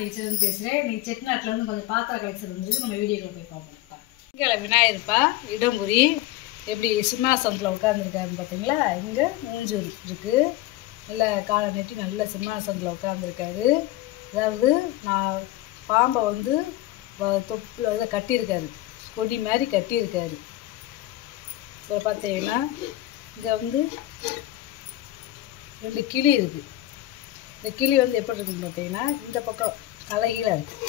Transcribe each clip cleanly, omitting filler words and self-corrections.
டீச்சர்னு பேசுகிறேன். இன்றைக்கி செட்டிநாட்டில் வந்து கொஞ்சம் பாத்திர கலெக்ஷன் வந்துருக்கு. நம்ம வீடியோவில் போய் பார்ப்போம்ப்பா. இங்கே விநாயகர்ப்பா இடம்புரி எப்படி சிம்மாசனத்தில் உட்காந்துருக்காருன்னு பார்த்தீங்களா? இங்கே மூஞ்சு இருக்குது, நல்ல காலை நெட்டி நல்ல சிம்மாசனத்தில் உட்காந்துருக்காரு. அதாவது நான் பாம்பை வந்து தொப்பில் இதை கட்டியிருக்காரு, கொடி மாதிரி கட்டியிருக்காரு. இப்போ பார்த்தீங்கன்னா இங்கே வந்து 2 கிளி இருக்குது. இந்த கிளி வந்து எப்படி இருக்குன்னு பார்த்தீங்கன்னா இந்த பக்கம் தலைகீழாக இருக்குது.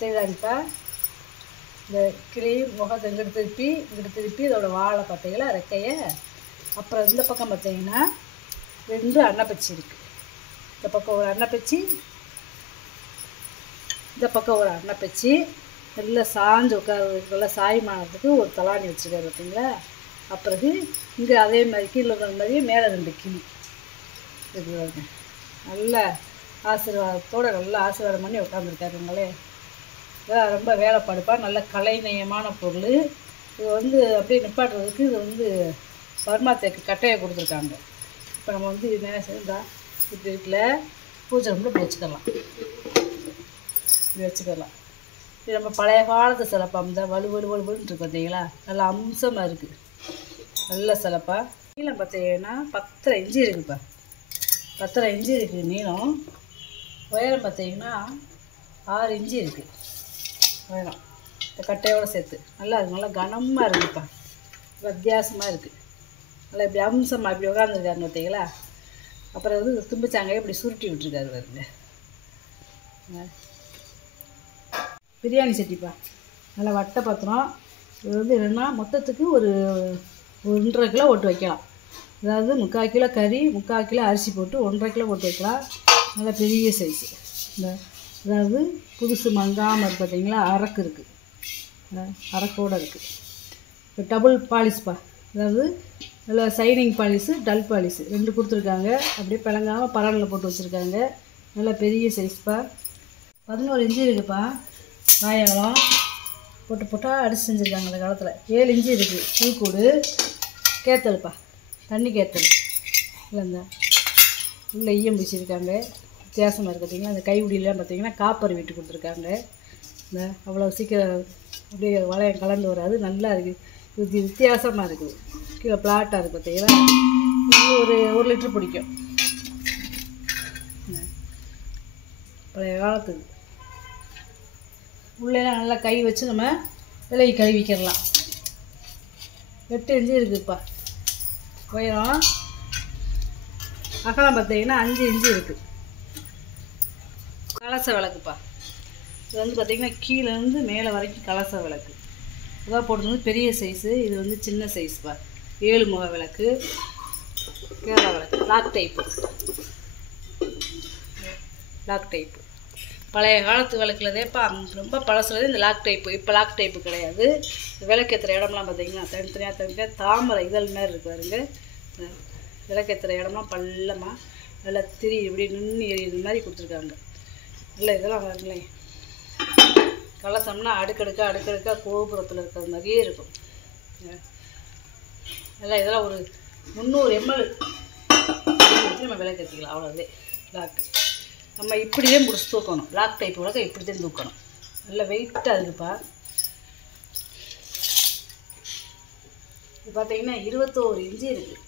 தெரியுதாங்கப்பா? இந்த கிளி முகத்தை இங்கிட்டு திருப்பி இதோட வாழை பார்த்தீங்களா, ரெக்கையை. அப்புறம் இந்த பக்கம் பார்த்தீங்கன்னா 2 அன்னப்பச்சி இருக்குது. இந்த பக்கம் ஒரு அன்னப்பச்சி, இந்த பக்கம் ஒரு அன்னப்பச்சி. நல்லா சாஞ்சு உட்கார சாய்மானத்துக்கு ஒரு தலாணி வச்சுருக்காரு பார்த்தீங்களா. அப்புறம் இங்கே அதே மாதிரி கீழே இருக்கிற மாதிரியே மேலே 2 கிளி இருக்குது. நல்ல ஆசீர்வாதத்தோடு நல்லா ஆசீர்வாதம் பண்ணி உட்காந்துருக்காருங்களே. இதான் ரொம்ப வேலைப்பாடுப்பா. நல்ல கலைநயமான பொருள். இது வந்து அப்படியே நிப்பாட்டுறதுக்கு இது வந்து பர்மாத்தேக்கு கட்டையை கொடுத்துருக்காங்க. இப்போ நம்ம வந்து இது என்ன செய்யலாம், இப்படி இருக்குல்ல, பூஜை ரூமில் இப்படி வச்சுக்கலாம். இப்படி வச்சுக்கலாம். இது நம்ம பழைய காலத்து சிலப்பா, இந்த வலுவலுன்னு இருக்கு பார்த்தீங்களா, நல்லா அம்சமாக இருக்குது. நல்ல சிலப்பா. நீளம் பார்த்தீங்கன்னா 10.5 இன்ச்சு இருக்குதுப்பா. 10.5 இன்ச்சு இருக்குது நீளம். உயரம் பார்த்தீங்கன்னா 6 இன்ச்சு இருக்குது உயரம். இந்த கட்டையோடு சேர்த்து நல்லா இருக்குது. நல்லா கனமாக இருக்குதுப்பா. வித்தியாசமாக இருக்குது. நல்லா இப்படி அம்சமாக இப்படி உட்காந்துருக்காரு பார்த்தீங்களா. அப்புறம் வந்து தும்பிச்சாங்க இப்படி சுருட்டி விட்டுருக்காரு பாருங்க. பிரியாணி சட்டிப்பா. நல்லா வட்டை பாத்திரம். இது வந்து என்னென்னா மொத்தத்துக்கு ஒரு 1.5 கிலோ போட்டு வைக்கலாம். அதாவது 3/4 கிலோ கறி, 3/4 கிலோ அரிசி போட்டு 1.5 கிலோ போட்டு வைக்கலாம். நல்லா பெரிய சைஸு. இந்த அதாவது புதுசு மங்காமல் இருக்குது பார்த்தீங்களா, அரக்கு இருக்குது, அரக்கோடு இருக்குது. இப்போ டபுள் பாலிஷ்ப்பா. அதாவது நல்லா சைனிங் பாலிஷு, டல் பாலிஷு 2 கொடுத்துருக்காங்க. அப்படியே பிளங்காமல் பரவலில் போட்டு வச்சுருக்காங்க. நல்லா பெரிய சைஸ்ப்பா. 11 இன்ச்சு இருக்குதுப்பா. காயவளம் போட்டால் அடிச்சு செஞ்சுருக்காங்க அந்த காலத்தில். 7 இன்ச்சு இருக்குது. பூக்கூடு கேத்தல்ப்பா, தண்ணி கேத்தல் இல்லைங்க. உள்ள ஈயம் பிடிச்சிருக்காங்க. வித்தியாசமாக இருக்குது பார்த்தீங்கன்னா. அந்த கைவிடியெலாம் பார்த்தீங்கன்னா காப்பர் விட்டு கொடுத்துருக்காங்க. இந்த அவ்வளோ சீக்கிரம் அப்படியே வளையம் கலந்து வராது. நல்லா இருக்குது. இது வித்தியாசமாக இருக்குது. கீழே பிளாட்டாக இருக்குது பார்த்தீங்கன்னா. இது ஒரு 1 லிட்டர் பிடிக்கும். பழைய காலத்துக்கு உள்ளேலாம் நல்லா கை வச்சு நம்ம விலகி கழுவிக்கிறலாம். 8 இன்ச்சு இருக்குதுப்பா உயரம். அகலம் பார்த்தீங்கன்னா 5 இன்ச்சு இருக்குது. கலச விளக்குப்பா. இது வந்து பார்த்திங்கன்னா கீழேருந்து மேலே வரைக்கும் கலச விளக்கு. இதாக போடுறது பெரிய சைஸு. இது வந்து சின்ன சைஸ்ப்பா. 7 முக விளக்கு, கேரளா விளக்கு, லாக் டைப்பு. பழைய காலத்து விளக்குலதேப்பா ரொம்ப பழசுலதே இந்த லாக் டைப்பு. இப்போ லாக் டைப்பு கிடையாது. விளக்கேற்றுற இடம்லாம் பார்த்திங்கன்னா தனித்தனியாக தாமரை இதழ் மாதிரி இருக்கு பாருங்க. விளக்கேற்றுற இடம்லாம் பள்ளமாக நல்லா இப்படி நின்று எரியுது மாதிரி கொடுத்துருக்காங்க. இல்லை இதெல்லாம் பாருங்களேன். கலசம்னா அடுக்கடுக்காக கோபுரத்தில் இருக்கிற மாதிரியே இருக்கும். நல்லா இதெல்லாம் ஒரு 300 ml வச்சு நம்ம விளக்கேற்றிக்கலாம். அவ்வளோதே லாக்கு. நம்ம இப்படியே முடிச்சு தூக்கணும். லாக் டைப் விளக்க இப்படி தான் தூக்கணும். நல்லா வெயிட்டாக இருக்குப்பா. இது பார்த்தீங்கன்னா 21 இன்ச்சு இருக்குது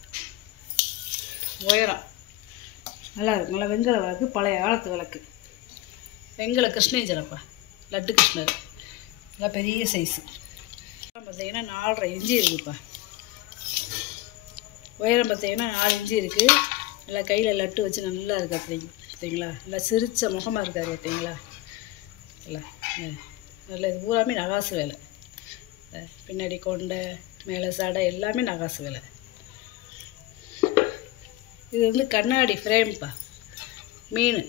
உயரம். நல்லா இருக்கும். நல்லா வெங்கல விளக்கு, பழைய காலத்து விளக்கு. வெங்கல கிருஷ்ணேஜரப்பா, லட்டு கிருஷ்ணர். நல்லா பெரிய சைஸு. பார்த்தீங்கன்னா 4.5 இன்ச்சு இருக்குதுப்பா உயரம். பார்த்தீங்கன்னா 4 இன்ச்சு இருக்குது. நல்லா கையில் லட்டு வச்சு நல்லா இருக்கா பார்த்தீங்களா. நல்லா சிரித்த முகமாக இருக்காது பார்த்தீங்களா. இல்லை நல்லா இது பூராமே நகாசு வேலை. பின்னாடி கொண்டை மேலே சடை எல்லாமே நகாசு வேலை. இது வந்து கண்ணாடி ஃப்ரேம்ப்பா. மீன்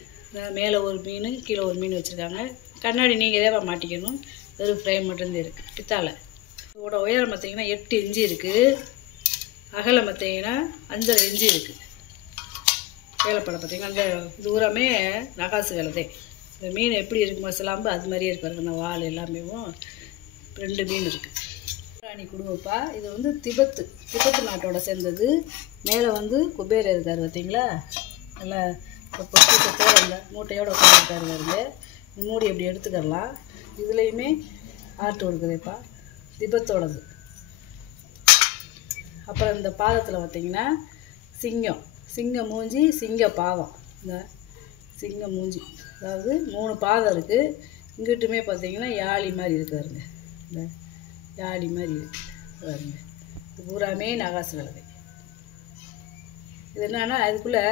மேலே ஒரு மீன், கீழே ஒரு மீன் வச்சுருக்காங்க. கண்ணாடி நீங்கள் இதே மாட்டிக்கணும். வெறும் ஃப்ரேம் மட்டும்தான் இருக்குது. பித்தாலை. இதோட உயரம் பார்த்தீங்கன்னா 8 இன்ச்சு இருக்குது. அகலம் பார்த்தீங்கன்னா 5.5 இன்ச்சு இருக்குது. வேலைப்படம் பார்த்தீங்கன்னா அந்த தூரமே நகாசு வேலைதே. இந்த மீன் எப்படி இருக்குமா சிலாம்பு அது மாதிரியே இருப்பாரு. அந்த வால் எல்லாமே 2 மீன் இருக்குது. ராணி குடுவைப்பா. இது வந்து திபெத்து நாட்டோட சேர்ந்தது. மேலே வந்து குபேரர் இருக்கார் பார்த்தீங்களா. நல்லா இப்போ கூட்டத்தோடு அந்த மூட்டையோடு உட்காந்துருக்காரு பாருங்க. மூடி எப்படி எடுத்துக்கலாம். இதுலேயுமே ஆர்ட் கொடுக்குதுப்பா, திபத்தோடது. அப்புறம் இந்த பாதத்தில் பார்த்திங்கன்னா சிங்க மூஞ்சி, சிங்க பாதம். இந்த சிங்க மூஞ்சி, அதாவது 3 பாதம் இருக்குது. இங்கிட்டுமே பார்த்திங்கன்னா யாழி மாதிரி இருக்காருங்க. இந்த யாழி மாதிரி இருக்குது பாருங்க. இது பூராமே நகாசு விளதை. இது என்னன்னா அதுக்குள்ளே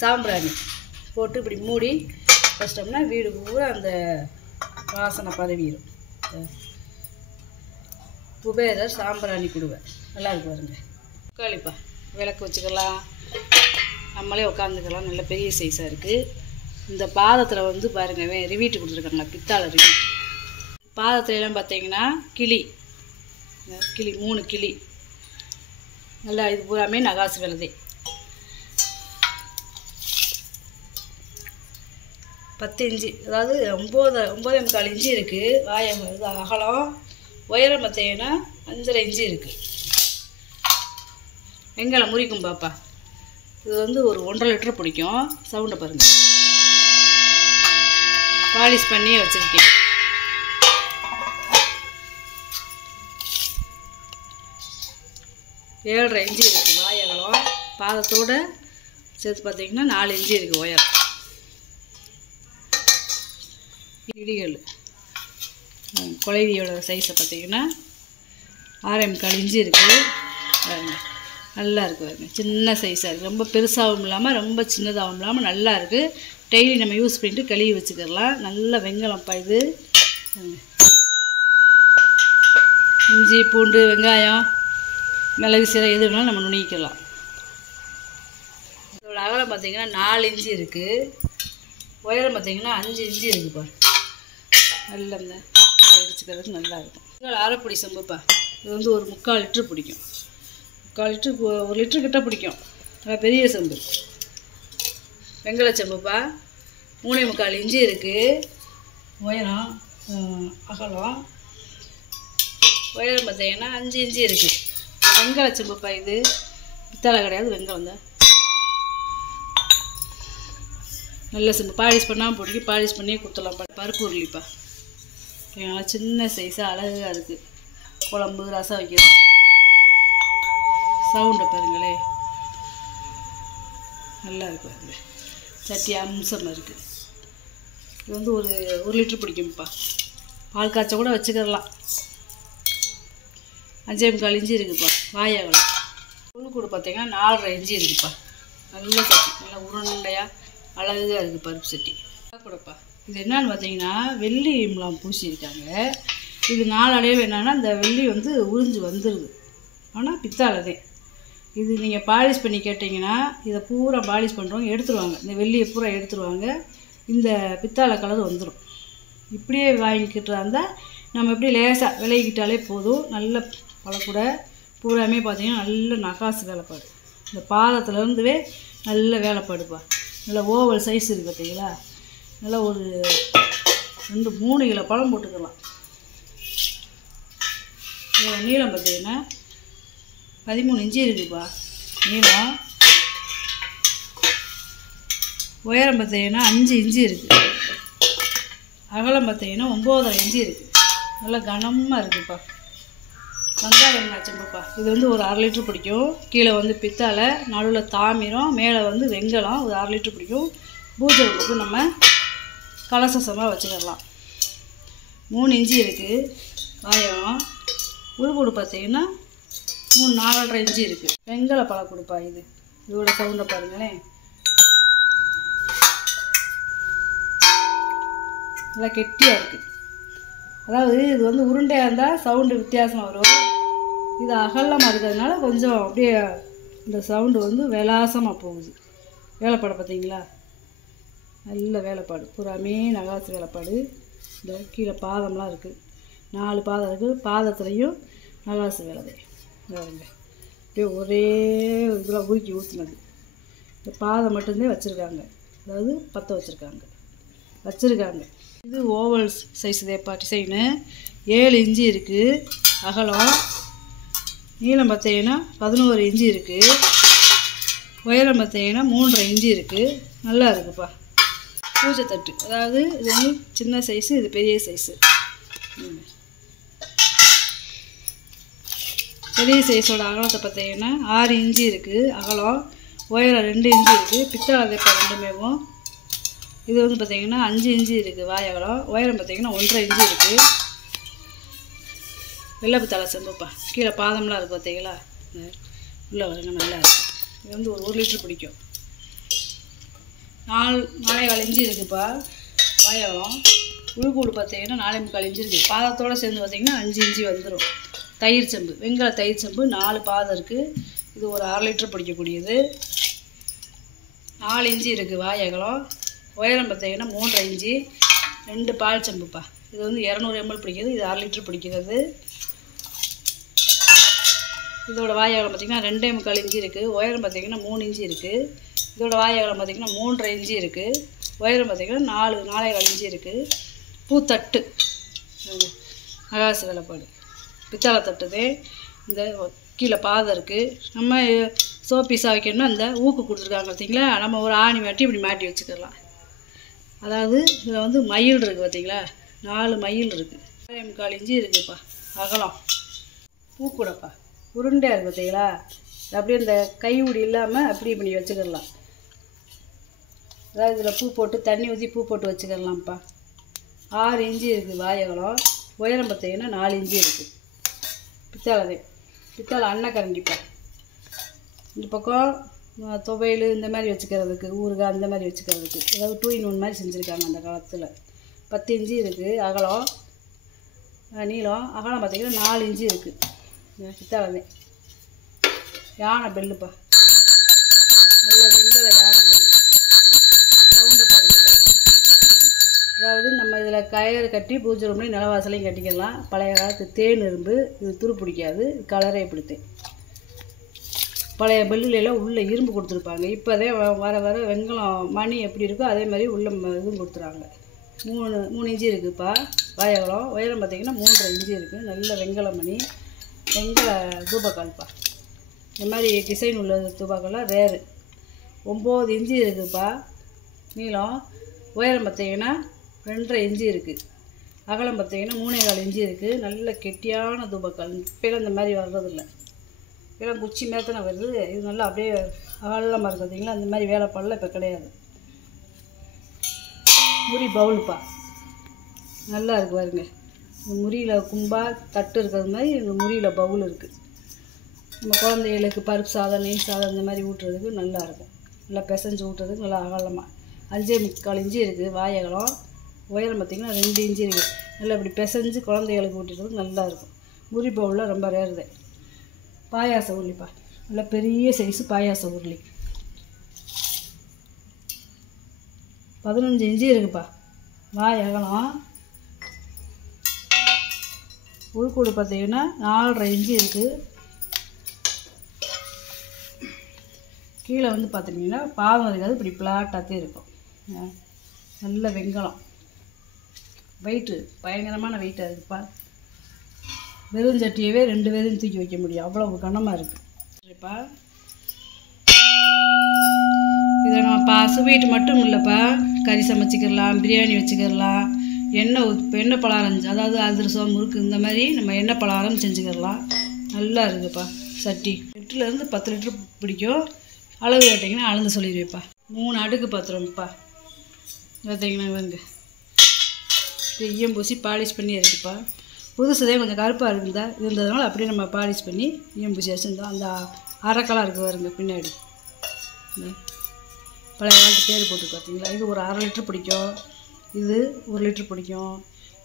சாம்பிராணி போட்டு இப்படி மூடி வச்சிட்டோம்னா வீடு பூரா அந்த வாசனை பரவிடும். குபேரர் சாம்பிராணி குடுவை நல்லா இருக்கு பாருங்க. உட்காளிப்பா விளக்கு வச்சுக்கலாம், நம்மளே உட்காந்துக்கலாம். நல்ல பெரிய சைஸாக இருக்குது. இந்த பாதத்தில் வந்து பாருங்க ரிவீட்டு கொடுத்துருக்காங்க, பித்தாளை ரிவீட்டு. பாதத்துலலாம் பார்த்தீங்கன்னா கிளி 3 கிளி நல்லா. இது பூராமே நகாசு விளதை. 10 இன்ச்சு, அதாவது 9.25 இன்ச்சு இருக்குது. வாயம் இது அகலம். உயரம் பார்த்தீங்கன்னா 5.5 இன்ச்சு இருக்குது. வெங்காயம் முறிக்கும் பாப்பா. இது வந்து ஒரு 1.5 லிட்டர் பிடிக்கும். சவுண்டை பாருங்கள். பாலிஷ் பண்ணியே வச்சுருக்கேன். ஏழரை இன்ச்சு இருக்குது வாய் அகலம். பாதத்தோடு சேர்த்து பார்த்தீங்கன்னா 4 இன்ச்சு இருக்குது உயரம். இடிகள் குழவியோட சைஸை பார்த்தீங்கன்னா 6.25 இன்ச்சு இருக்குது. நல்லா இருக்குது பாருங்க. சின்ன சைஸாக இருக்குது. ரொம்ப பெருசாகவும் இல்லாமல் ரொம்ப சின்னதாகவும் இல்லாமல் நல்லா இருக்குது. டெய்லி நம்ம யூஸ் பண்ணிட்டு கழுவி வச்சுக்கலாம். நல்ல வெங்காயம்ப்பா இது. இஞ்சி பூண்டு வெங்காயம் மிளகு சீரகம் எது வேணாலும் நம்ம நுணுக்கிக்கலாம். இதோட அகலம் பார்த்திங்கன்னா 4 இன்ச்சு இருக்குது. உயரம் பார்த்திங்கன்னா 5 இன்ச்சு இருக்குப்பா. நல்ல இடிச்சுக்கிறதுக்கு நல்லா இருக்கும். அரைப்பொடி செம்புப்பா. இது வந்து ஒரு 3/4 லிட்டரு பிடிக்கும். 3/4 லிட்டருக்கு 1 லிட்டரு கிட்ட பிடிக்கும். நல்லா பெரிய செம்பு. வெங்கல செம்புப்பா. 3.25 இன்ச்சு இருக்குது. உயரம் அகலம் உயரம் பார்த்தீங்கன்னா 5 இன்ச்சு இருக்குது. வெங்கல செம்புப்பா. இது பித்தளை கிடையாது, வெங்காயம் தான். நல்ல செம்பு. பாலிஷ் பண்ணாமல் பிடிக்கும். பாலிஷ் பண்ணியே கொடுத்துடலாம். பருப்பு உருளிப்பா. நல்லா சின்ன சைஸாக அழகாக இருக்குது. குழம்பு ரசம் வைக்கிறது. சவுண்டை பாருங்களே, நல்லா இருக்கு பாருங்க. சட்டி அம்சமாக இருக்குது. இது வந்து ஒரு 1 லிட்டரு பிடிக்கும்ப்பா. பால் காய்ச்ச கூட வச்சுக்கிடலாம். 5.25 இன்ச்சு இருக்குதுப்பா. வாயகலம். உள்கூடு பார்த்தீங்கன்னா 4.5 இன்ச்சு இருக்குதுப்பா. நல்ல சட்டி, நல்லா உருண்டையாக அழகாக இருக்குது பருப்பு சட்டி கூடப்பா. இது என்னன்னு பார்த்தீங்கன்னா வெள்ளி முலாம் பூசியிருக்காங்க. இது நாளடைவு என்னென்னா இந்த வெள்ளி வந்து உறிஞ்சு வந்துடுது. ஆனால் பித்தாளதே. இது நீங்கள் பாலிஷ் பண்ணி கேட்டிங்கன்னா இதை பூரா பாலிஷ் பண்ணுறவங்க எடுத்துருவாங்க. இந்த வெள்ளியை பூரா எடுத்துருவாங்க. இந்த பித்தாளை கலர் வந்துடும். இப்படியே வாங்கிக்கிட்டு இருந்தால் நம்ம இப்படி லேசாக விளையிக்கிட்டாலே போதும். நல்ல பழக்கூட பூராமே பார்த்திங்கன்னா நல்ல நகாசு வேலைப்பாடு. இந்த பாதத்துலேருந்துவே நல்ல வேலைப்பாடுப்பா. நல்லா ஓவல் சைஸ் இருக்குது பார்த்தீங்களா. நல்லா ஒரு 2-3 கிலோ பழம் போட்டுக்கலாம். நீளம் பார்த்தீங்கன்னா 13 இன்ச்சு இருக்குதுப்பா நீளம். உயரம் பார்த்தீங்கன்னா 5 இன்ச்சு இருக்குது. அகலம் பார்த்தீங்கன்னா 9.5 இன்ச்சு இருக்குது. நல்லா கனமாக இருக்குதுப்பா. வெங்காயம் செம்புப்பா. இது வந்து ஒரு 1/2 லிட்டரு பிடிக்கும். கீழே வந்து பித்தாளை, நடுவில் தாமிரம், மேலே வந்து வெங்காயம். ஒரு 1/2 லிட்டரு பிடிக்கும். பூஜை உப்பு நம்ம கலசமாக வச்சுக்கிடலாம். 3 இன்ச்சு இருக்குது வாயம். உள்கூடு பார்த்தீங்கன்னா 4.5 இன்ச்சு இருக்குது. வெங்கல பழம் கொடுப்பா. இது இதோட சவுண்டை பாருங்களேன். நல்லா கெட்டியாக இருக்குது. அதாவது இது வந்து உருண்டையாக இருந்தால் சவுண்டு வித்தியாசமாக வரும். இது அகலமாக இருக்கிறதுனால கொஞ்சம் அப்படியே இந்த சவுண்டு வந்து விலாசமாக போகுது. வேலைப்பாடு பார்த்தீங்களா. நல்ல வேலைப்பாடு. பூராமே நகாசு வேலைப்பாடு. இந்த கீழே பாதம்லாம் இருக்குது. 4 பாதம் இருக்குது. பாதத்துலேயும் நகாசு வேலை. வேறுங்க அப்படியே ஒரே இதில் ஊக்கி ஊற்றுனது. இந்த பாதம் மட்டும்தான் வச்சுருக்காங்க. அதாவது பற்ற வச்சுருக்காங்க. இது ஓவல் சைஸ் தேப்பா டிசைனு. 7 இன்ச்சு இருக்குது அகலம். நீளம் பார்த்தீங்கன்னா 11 இன்ச்சு இருக்குது. உயரம் பார்த்தீங்கன்னா 3.5 இன்ச்சு இருக்குது. நல்லா இருக்குப்பா. பூஜை தட்டு, அதாவது இது வந்து சின்ன சைஸு, இது பெரிய சைஸு. பெரிய சைஸோட அகலத்தை பார்த்தீங்கன்னா 6 இன்ச்சு இருக்குது அகலம், உயரம் 2 இன்ச்சு இருக்குது. பித்தளை அதேப்பா ரெண்டுமேவும். இது வந்து பார்த்திங்கன்னா 5 இன்ச்சு இருக்குது வாய் அகலம், உயரம் பார்த்திங்கன்னா 1.5 இன்ச்சு இருக்குது. வெள்ளை பித்தளை செம்புப்பா. கீழே பாதம்லாம் இருக்குது பார்த்தீங்களா, உள்ளே வருங்க நல்லா இருக்குது. இது வந்து ஒரு 1 லிட்டர் பிடிக்கும். 4.25 இன்ச்சு இருக்குதுப்பா வாய் அகலம். உள்கூடு பார்த்தீங்கன்னா 4.25 இன்ச்சு இருக்குது. பாதத்தோடு சேர்ந்து பார்த்திங்கன்னா 5 இன்ச்சு வந்துடும். தயிர் செம்பு, வெண்கல தயிர் செம்பு 4 பாதம் இருக்குது. இது ஒரு 1/2 லிட்டர் பிடிக்கக்கூடியது. 4 இன்ச்சு இருக்குது வாய் அகலம், உயரம் பார்த்தீங்கன்னா 3.5 இன்ச்சு. 2 பால் செம்புப்பா. இது வந்து 200 ml பிடிக்கிறது, இது 1/2 லிட்டர் பிடிக்கிறது. இதோட வாய் அகலம் பார்த்திங்கன்னா 2.25 இன்ச்சு இருக்குது, உயரம் பார்த்திங்கன்னா 3 இன்ச்சு இருக்குது. இதோட வாய் அகலம் பார்த்திங்கன்னா 3.5 இன்ச்சு இருக்குது, உயரம் பார்த்திங்கன்னா 4.25 இன்ச்சு இருக்குது. பூத்தட்டு அகாச வேலைப்பாடு பித்தளை தட்டுது. இந்த கீழே பாதம் இருக்குது. நம்ம சோப்பீஸாக வைக்கணும்னா இந்த ஊக்கு கொடுத்துருக்காங்க பார்த்தீங்களா, நம்ம ஒரு ஆணி மாட்டி இப்படி மாட்டி வச்சுக்கலாம். அதாவது இதில் வந்து மயில் இருக்குது பார்த்தீங்களா, 4 மயில் இருக்குது. 4.25 இன்ச்சு இருக்குதுப்பா அகலம். பூக்கூடப்பா உருண்டையாக இருக்குது பார்த்தீங்களா, அப்படியே இந்த கைவுடி இல்லாமல் அப்படி இப்படி வச்சுக்கிடலாம். அதாவது இதில் பூ போட்டு தண்ணி ஊற்றி பூ போட்டு வச்சுக்கிடலாம்ப்பா. 6 இன்ச்சு இருக்குது வாய் அகலம், உயரம் பார்த்தீங்கன்னா 4 இன்ச்சு இருக்குது. பித்தளை அன்னக்கரண்டிப்பா. இந்த பக்கம் துவையல் இந்த மாதிரி வச்சுக்கிறதுக்கு, ஊறுகாய் அந்த மாதிரி வச்சுக்கிறதுக்கு, அதாவது 2 in 1 மாதிரி செஞ்சுருக்காங்க அந்த காலத்தில். 10 இன்ச்சு இருக்குது அகலம், நீளம். அகலம் பார்த்திங்கன்னா 4 இன்ச்சு இருக்குது. பித்தளை யானை பெல்லுப்பா, நல்ல வெங்கல யானை பெல்லு. சவுண்டை பாருங்களேன். அதாவது நம்ம இதில் கயிறு கட்டி பூஜை ரூம்லேயும் நிலவாசலையும் கட்டிக்கலாம். பழைய காலத்து தேன் இரும்பு, இது துரு பிடிக்காது, கலரே பிடித்தேன். பழைய பெல்லுலாம் உள்ளே இரும்பு கொடுத்துருப்பாங்க. இப்போதே வர வர வெங்கலம் மணி எப்படி இருக்கோ அதே மாதிரி உள்ள இதுவும் கொடுத்துறாங்க. 3 இன்ச்சு இருக்குதுப்பா வாய் அகலம், உயரம் பார்த்திங்கன்னா 3.5 இன்ச்சு இருக்குது. நல்ல வெங்கல மணி, வெங்கல தூபக்கால்ப்பா. இந்த மாதிரி டிசைன் உள்ள தூபாக்கெல்லாம் ரேரு. 9 இன்ச்சு இருக்குதுப்பா நீளம், உயரம் பார்த்திங்கன்னா 2.5 இன்ச்சு இருக்குது. அகலம் பார்த்திங்கன்னா 3.25 இன்ச்சு இருக்குது. நல்ல கெட்டியான தூபக்கால். இப்போலாம் இந்த மாதிரி வர்றதில்லை, இப்போலாம் குச்சி மேத்தனை வருது. இது நல்லா அப்படியே அகலமாக இருக்குது பார்த்திங்களா, அந்த மாதிரி வேலைப்பாடெலாம் இப்போ கிடையாது. முறி பவுலுப்பா நல்லா இருக்குது பாருங்க. முறியில் கும்பா தட்டு இருக்கிறது மாதிரி இந்த முறியில் பவுல் இருக்குது. நம்ம குழந்தைகளுக்கு பருப்பு சாதம், நெய் சாதம் இந்த மாதிரி ஊட்டுறதுக்கு நல்லாயிருக்கும். நல்லா பிசைஞ்சு ஊட்டுறதுக்கு நல்லா அகலமாக 5.25 இன்ச்சு இருக்குது வாய் அகலம், உயரம் பார்த்திங்கன்னா 2 இன்ச்சு இருக்குது. நல்லா இப்படி பிசைஞ்சு குழந்தைகளுக்கு ஊட்டுறதுக்கு நல்லாயிருக்கும். முறி பவுலில் ரொம்ப ரேருது. பாயாச உருளிப்பா, நல்லா பெரிய சைஸு பாயாச உருளி 15 இன்ச்சு இருக்குப்பா வாய் அகலம். உள்கூடு பார்த்திங்கன்னா 4.5 இன்ச்சு இருக்குது. கீழே வந்து பார்த்திங்கன்னா பாதம் இருக்காது, இப்படி பிளாட்டாகத்தே இருக்கும். நல்ல வெங்கலம், வெயிட்டு பயங்கரமான வெயிட்டாக இருக்குப்பா. வெறும் சட்டியவே 2 பேரும் தூக்கி வைக்க முடியும், அவ்வளோ கனமாக இருக்குது. சரிப்பா, இதில் நம்ம ஸ்வீட்டு மட்டும் இல்லைப்பா, கறி சமைச்சிக்கிடலாம், பிரியாணி வச்சுக்கிடலாம், எண்ணெய் பலகாரம், அதாவது அதிரசம், முறுக்கு இந்த மாதிரி நம்ம எண்ணெய் பலகாரம் செஞ்சுக்கிடலாம். நல்லா இருக்குதுப்பா சட்டி. 8லேருந்து 10 லிட்டர் பிடிக்கும். அளவு கேட்டிங்கன்னா அளந்து சொல்லிடுவேப்பா. 3 அடுக்கு பாத்திரம்ப்பா பார்த்தீங்கன்னா வந்து ஈயம் பூசி பாலிஷ் பண்ணி இருக்குப்பா. புதுசுதே கொஞ்சம் கருப்பாக இருந்ததுனால அப்படியே நம்ம பாலிஷ் பண்ணி ஈயம் பூசி வச்சுருந்தோம். அந்த அரைக்கெல்லாம் இருக்குது வருங்க பின்னாடி, பழைய காலத்து பேர் போட்டு பார்த்தீங்களா. இது ஒரு 1/2 லிட்டர் பிடிக்கும், இது 1 லிட்டர் பிடிக்கும்,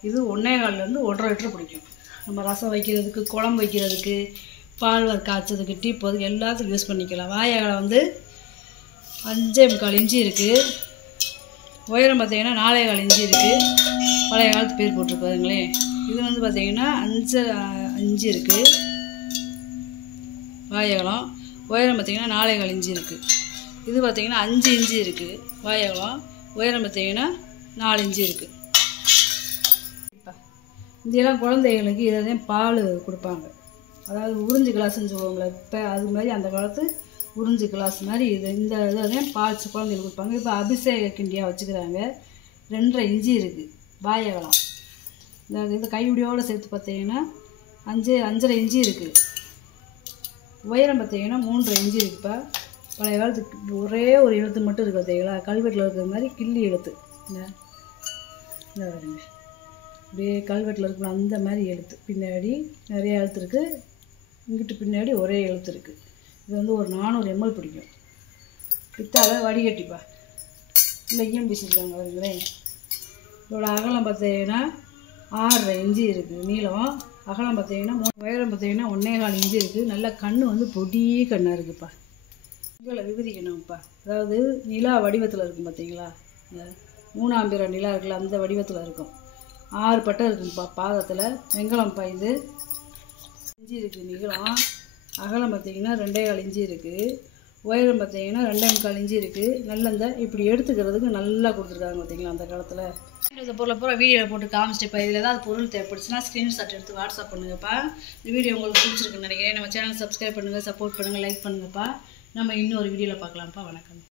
இது 1.25லேருந்து 1.5 லிட்டர் பிடிக்கும். நம்ம ரசம் வைக்கிறதுக்கு, குழம்பு வைக்கிறதுக்கு, பால் காய்ச்சதுக்கு, டீ போதுக்கு எல்லாத்துக்கும் யூஸ் பண்ணிக்கலாம். வாய் அகலம் வந்து 5.25 இன்ச்சு இருக்குது. உயரம் பார்த்திங்கன்னா 4.25 இன்ச்சு இருக்குது. பழைய காலத்து பேர் போட்டிருக்காதுங்களே. இது வந்து பார்த்திங்கன்னா 5.5 இன்ச்சு இருக்குது வாய் அகலம். உயரம் பார்த்திங்கன்னா 4.25 இன்ச்சு இருக்குது. இது பார்த்திங்கன்னா 5 இன்ச்சு இருக்குது வாய் அகலம். உயரம் பார்த்திங்கன்னா 4 இன்ச்சு இருக்குது. இதெல்லாம் குழந்தைகளுக்கு இதை தான் பால் கொடுப்பாங்க. அதாவது உறிஞ்சி கிளாஸ்ன்னு சொல்லுவாங்களே இப்போ, அது மாதிரி அந்த காலத்து உறிஞ்சி கிளாஸ் மாதிரி இது இந்த இதை பாய்ச்சி குழந்தைகளுக்கு கொடுப்பாங்க. இப்போ அபிஷேக கிண்டியாக வச்சுக்கிறாங்க. 2.5 இன்ச்சு இருக்குது வாய் அகலம். இந்த கைப்பிடியோடு சேர்த்து பார்த்தீங்கன்னா 5.5 இன்ச்சு இருக்குது. உயரம் பார்த்தீங்கன்னா 3.5 இன்ச்சு இருக்குப்பா. பழைய காலத்துக்கு ஒரே ஒரு எழுத்து மட்டும் இருக்குது பார்த்தீங்களா, கல்வெட்டில் இருக்கிற மாதிரி கிள்ளி எழுத்து. இந்த வருங்க அப்படியே கல்வெட்டில் இருக்கிற அந்த மாதிரி எழுத்து. பின்னாடி நிறைய எழுத்து இருக்குது, இங்கிட்டு பின்னாடி ஒரே எழுத்து இருக்குது. இது வந்து ஒரு 400 ml பிடிக்கும். பித்தால வடிகட்டிப்பா இல்லை ஈம்பிச்சிருக்காங்க வருங்களேன். இதோட அகலம் பார்த்தீங்கன்னா 6.5 இன்ச்சு இருக்குது நீளம். அகலம் பார்த்தீங்கன்னா உயரம் பார்த்தீங்கன்னா 1.25 இன்ச்சு இருக்குது. நல்லா கண் வந்து பொடி கண்ணாக இருக்குதுப்பா. இதில் விபதிக்கணும்ப்பா. அதாவது நிலா வடிவத்தில் இருக்கும் பார்த்தீங்களா, இந்த 3ஆம் பிற நிலா இருக்குல்ல அந்த வடிவத்தில் இருக்கும். 6 பட்டை இருக்குதுப்பா பாதத்தில். வெங்கலம்ப்பா இது. இன்ச்சு இருக்குது நீளம். அகலம் பார்த்தீங்கன்னா 2.25 இன்ச்சு இருக்குது. உயரம் பார்த்தீங்கன்னா 2.25 இன்ச்சு இருக்குது. நல்ல இந்த இப்படி எடுத்துக்கிறதுக்கு நல்லா கொடுத்துருக்காங்க பார்த்தீங்களா அந்த காலத்தில். இந்த பொருளை பூரா வீடியோவில் போட்டு காமிச்சிட்டுப்பா. இதில் ஏதாவது பொருள் தேவைப்படுச்சுன்னா ஸ்க்ரீன்ஷாட் எடுத்து வாட்ஸ்அப் பண்ணுங்கப்பா. இந்த வீடியோ உங்களுக்கு பிடிச்சிருக்குன்னு நினைக்கிறேன். நம்ம சேனல் சப்ஸ்கிரைப் பண்ணுங்கள், சப்போர்ட் பண்ணுங்கள், லைக் பண்ணுங்கப்பா. நம்ம இன்னொரு வீடியோவில் பார்க்கலாம்ப்பா. வணக்கம்.